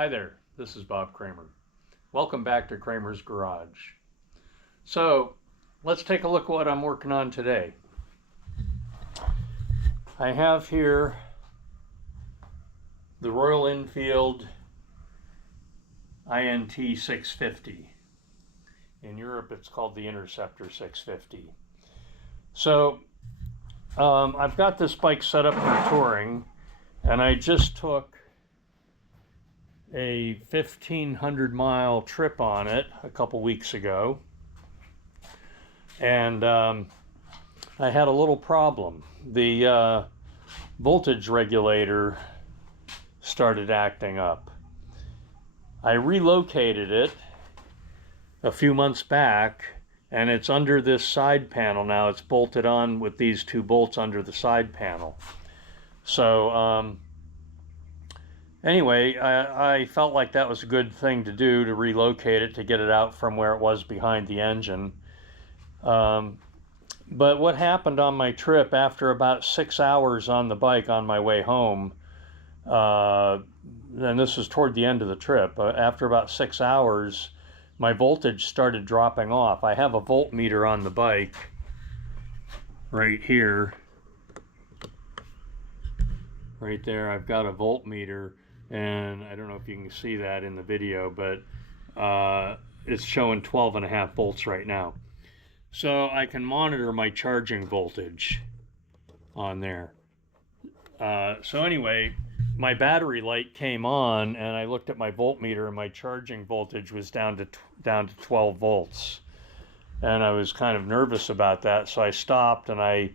Hi there, this is Bob Kramer. Welcome back to Kramer's Garage. So let's take a look at what I'm working on today. I have here the Royal Enfield INT650. In Europe it's called the Interceptor 650. So I've got this bike set up for touring, and I just took a 1,500-mile trip on it a couple weeks ago, and I had a little problem. The voltage regulator started acting up. I relocated it a few months back, and it's under this side panel now. It's bolted on with these two bolts under the side panel. So anyway, I felt like that was a good thing to do, to relocate it, to get it out from where it was behind the engine. But what happened on my trip, after about 6 hours on the bike on my way home, and this was toward the end of the trip, after about 6 hours, my voltage started dropping off. I have a voltmeter on the bike right here. Right there, I've got a voltmeter, and I don't know if you can see that in the video, but it's showing 12.5 volts right now. So I can monitor my charging voltage on there. So anyway, my battery light came on, and I looked at my voltmeter, and my charging voltage was down to 12 volts. And I was kind of nervous about that, so I stopped and I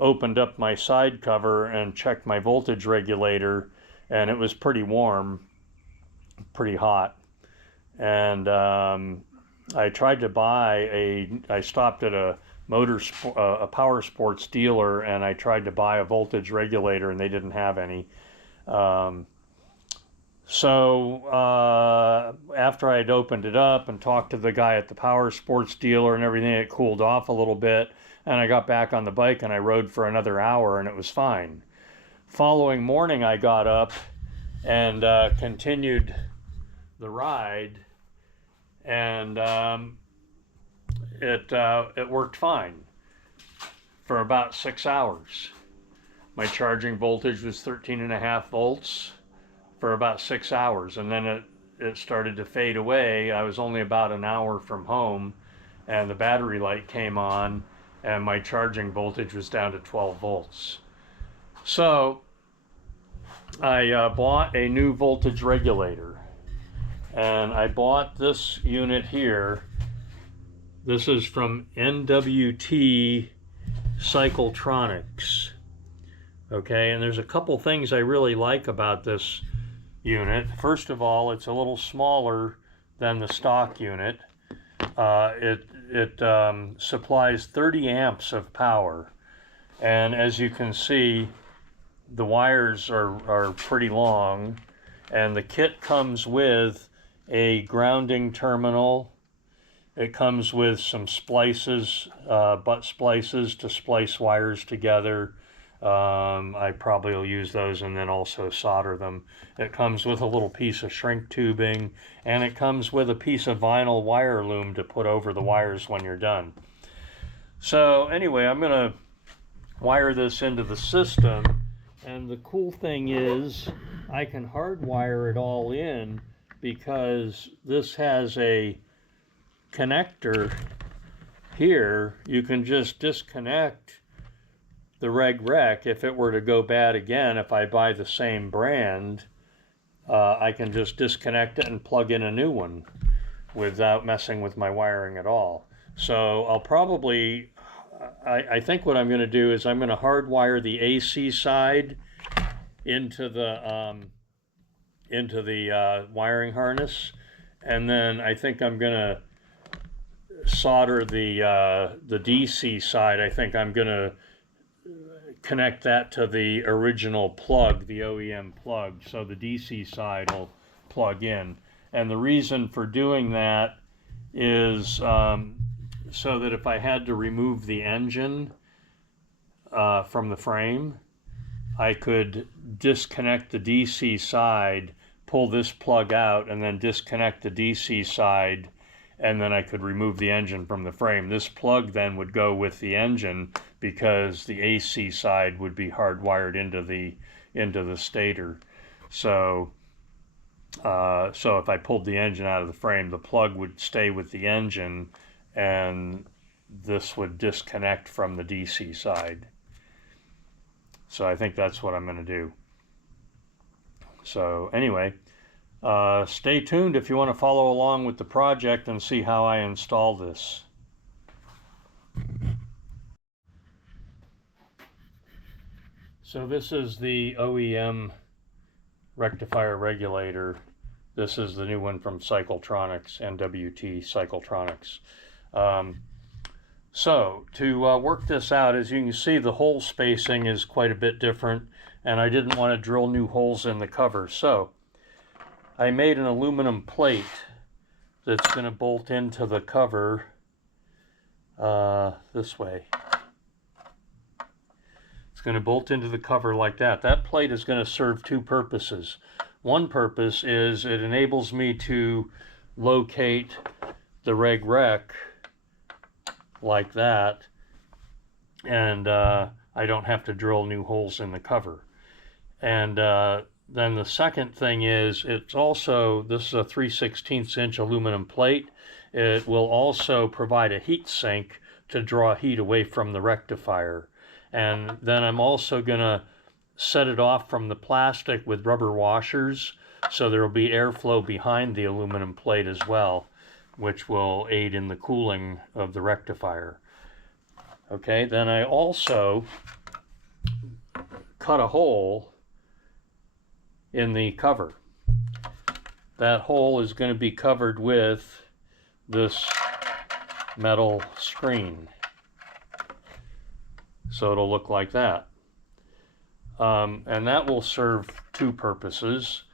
opened up my side cover and checked my voltage regulator, and it was pretty warm, pretty hot. And I tried to buy I stopped at a power sports dealer, and I tried to buy a voltage regulator, and they didn't have any. So after I'd opened it up and talked to the guy at the power sports dealer and everything, it cooled off a little bit, and I got back on the bike and I rode for another hour, and it was fine. Following morning, I got up and continued the ride, and it worked fine for about 6 hours. My charging voltage was 13.5 volts for about 6 hours, and then it started to fade away. I was only about an hour from home, and the battery light came on, and my charging voltage was down to 12 volts. So I bought a new voltage regulator, and I bought this unit here. This is from NWT Cycletronics. Okay, and there's a couple things I really like about this unit. First of all, it's a little smaller than the stock unit. It supplies 30 amps of power, and as you can see, the wires are pretty long, and the kit comes with a grounding terminal. It comes with some splices, butt splices to splice wires together. I probably will use those and then also solder them. It comes with a little piece of shrink tubing, and it comes with a piece of vinyl wire loom to put over the wires when you're done. So anyway, I'm going to wire this into the system, and the cool thing is I can hardwire it all in, because this has a connector here. You can just disconnect the rec. If it were to go bad again, if I buy the same brand, I can just disconnect it and plug in a new one without messing with my wiring at all. So I'll probably, I think what I'm going to do is I'm going to hardwire the AC side into the wiring harness, and then I think I'm going to solder the DC side. I think I'm going to connect that to the original plug, the OEM plug, so the DC side will plug in. And the reason for doing that is so that if I had to remove the engine from the frame, I could disconnect the DC side, pull this plug out and then disconnect the DC side, and then I could remove the engine from the frame. This plug then would go with the engine because the AC side would be hardwired into the stator. So if I pulled the engine out of the frame, the plug would stay with the engine, and this would disconnect from the DC side. So I think that's what I'm going to do. So anyway, stay tuned if you want to follow along with the project and see how I install this. So this is the OEM rectifier regulator. This is the new one from Cycletronics, NWT Cycletronics. So to work this out, as you can see, the hole spacing is quite a bit different, and I didn't want to drill new holes in the cover. So I made an aluminum plate that's going to bolt into the cover this way. It's going to bolt into the cover like that. That plate is going to serve two purposes. One purpose is it enables me to locate the rec like that, and I don't have to drill new holes in the cover. And then the second thing is, it's also, this is a 3/16 inch aluminum plate. It will also provide a heat sink to draw heat away from the rectifier. And then I'm also going to set it off from the plastic with rubber washers, so there will be airflow behind the aluminum plate as well, which will aid in the cooling of the rectifier. Okay, then I also cut a hole in the cover. That hole is going to be covered with this metal screen. So it'll look like that. And that will serve two purposes.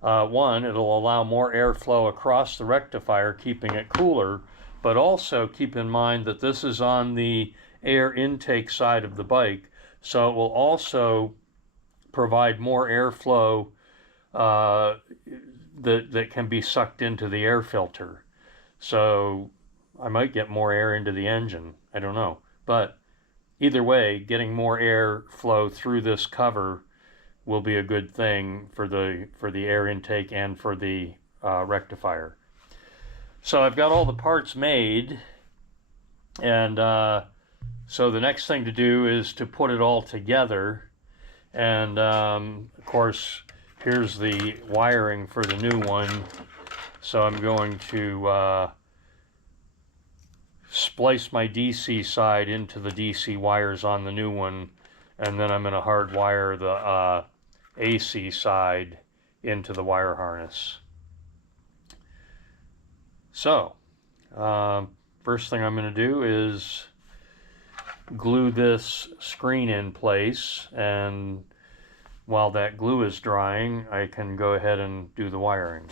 One, it'll allow more airflow across the rectifier, keeping it cooler, but also keep in mind that this is on the air intake side of the bike, so it will also provide more airflow that can be sucked into the air filter. So I might get more air into the engine, I don't know. But either way, getting more air flow through this cover will be a good thing for the air intake and for the rectifier. So I've got all the parts made, and so the next thing to do is to put it all together. And of course, here's the wiring for the new one. So I'm going to splice my DC side into the DC wires on the new one, and then I'm going to hardwire the AC side into the wire harness. So first thing I'm going to do is glue this screen in place, and while that glue is drying, I can go ahead and do the wiring.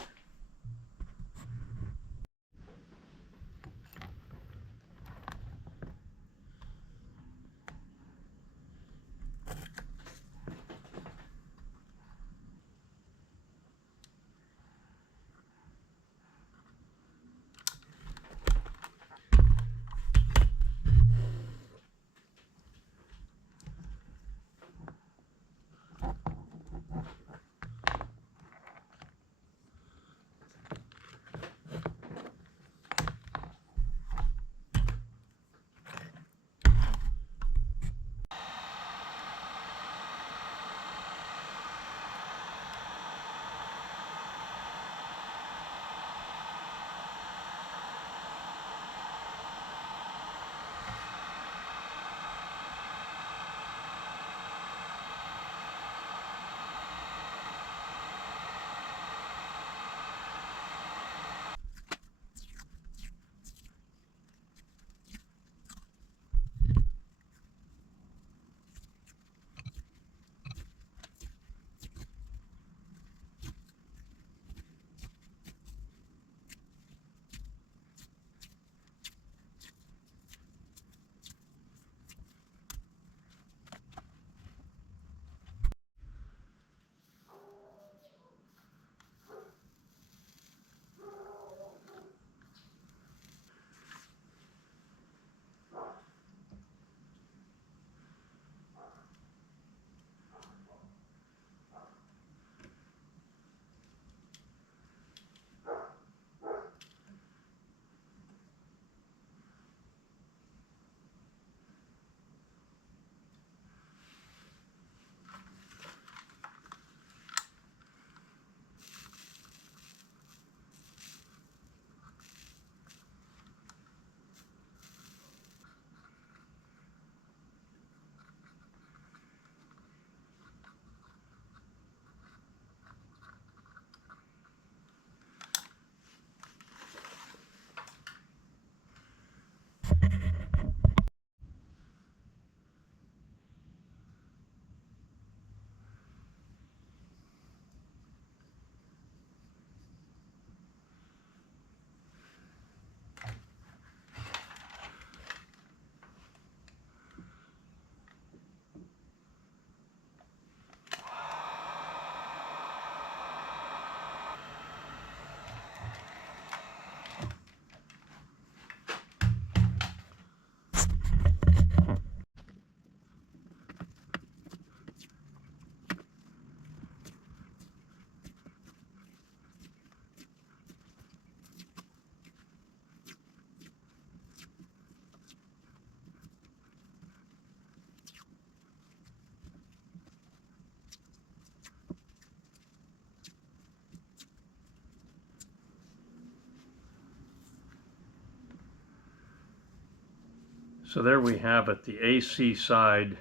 So there we have it. The AC side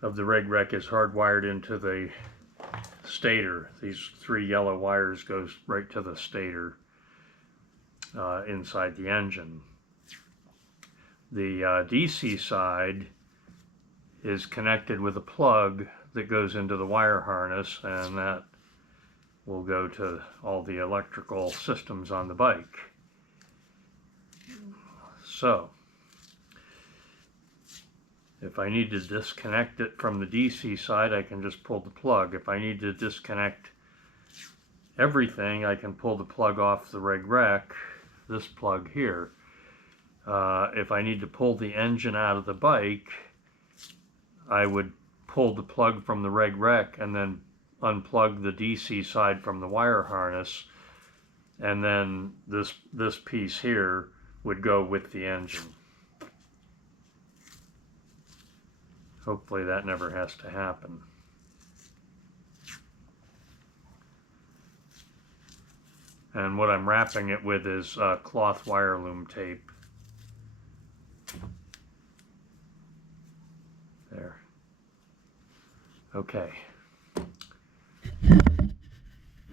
of the reg rec is hardwired into the stator. These 3 yellow wires goes right to the stator inside the engine. The DC side is connected with a plug that goes into the wire harness, and that will go to all the electrical systems on the bike. So if I need to disconnect it from the DC side, I can just pull the plug. If I need to disconnect everything, I can pull the plug off the reg rec, this plug here. If I need to pull the engine out of the bike, I would pull the plug from the reg rec and then unplug the DC side from the wire harness, and then this piece here would go with the engine. Hopefully that never has to happen. And what I'm wrapping it with is cloth wire loom tape. There. Okay.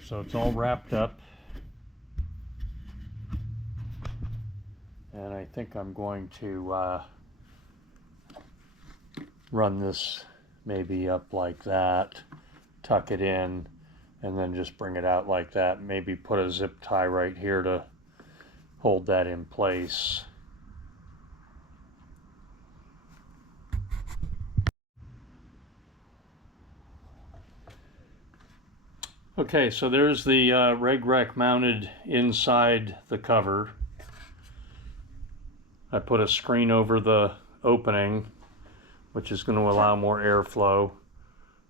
So it's all wrapped up. And I think I'm going to run this maybe up like that, tuck it in, and then just bring it out like that. Maybe put a zip tie right here to hold that in place. Okay, so there's the reg rec mounted inside the cover. I put a screen over the opening, which is going to allow more airflow.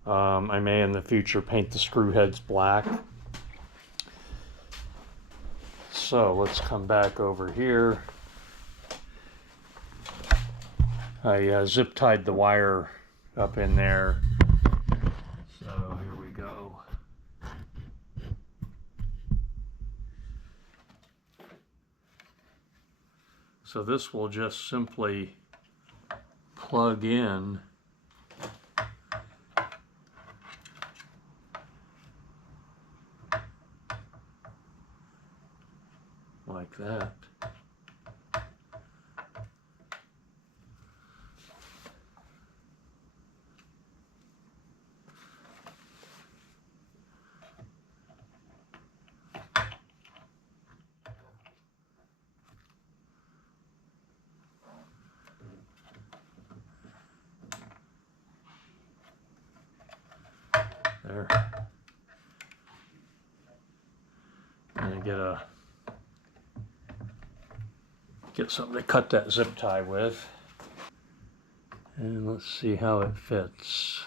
I may in the future paint the screw heads black. So let's come back over here. I zip tied the wire up in there. So here we go. So this will just simply plug in like that. There. And get something to cut that zip tie with. And let's see how it fits.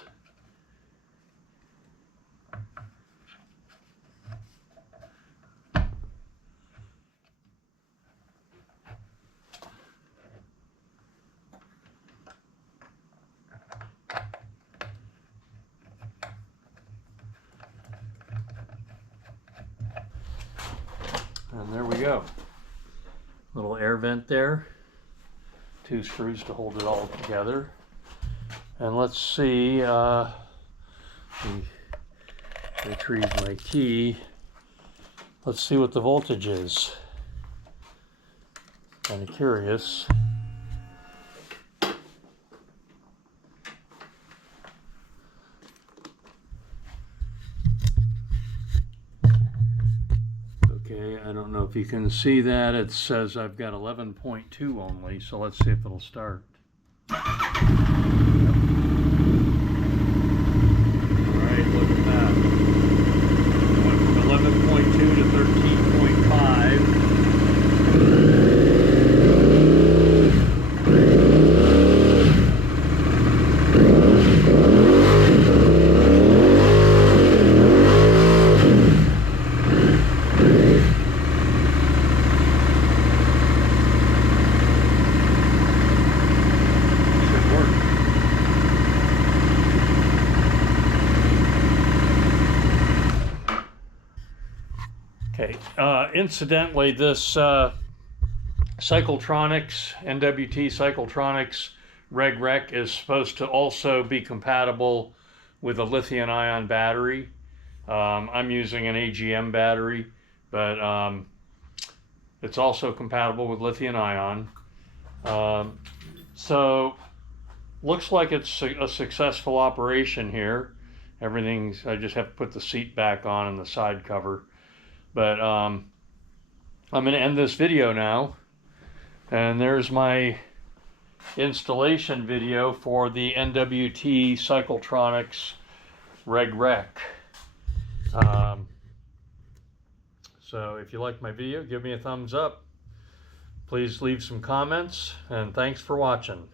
And there we go. Little air vent there. 2 screws to hold it all together. And let's see, retrieve my key. Let's see what the voltage is. Kind of curious. Okay, I don't know if you can see that. It says I've got 11.2 only, so let's see if it'll start. Alright, look at that. Went from 11.2 to 13.5. Okay, incidentally, this Cycletronics, NWT Cycletronics Reg is supposed to also be compatible with a lithium-ion battery. I'm using an AGM battery, but it's also compatible with lithium-ion. So looks like it's a successful operation here. Everything's, I just have to put the seat back on and the side cover. But I'm going to end this video now. And there's my installation video for the NWT Cycletronics Reg. So if you like my video, give me a thumbs up. Please leave some comments, and thanks for watching.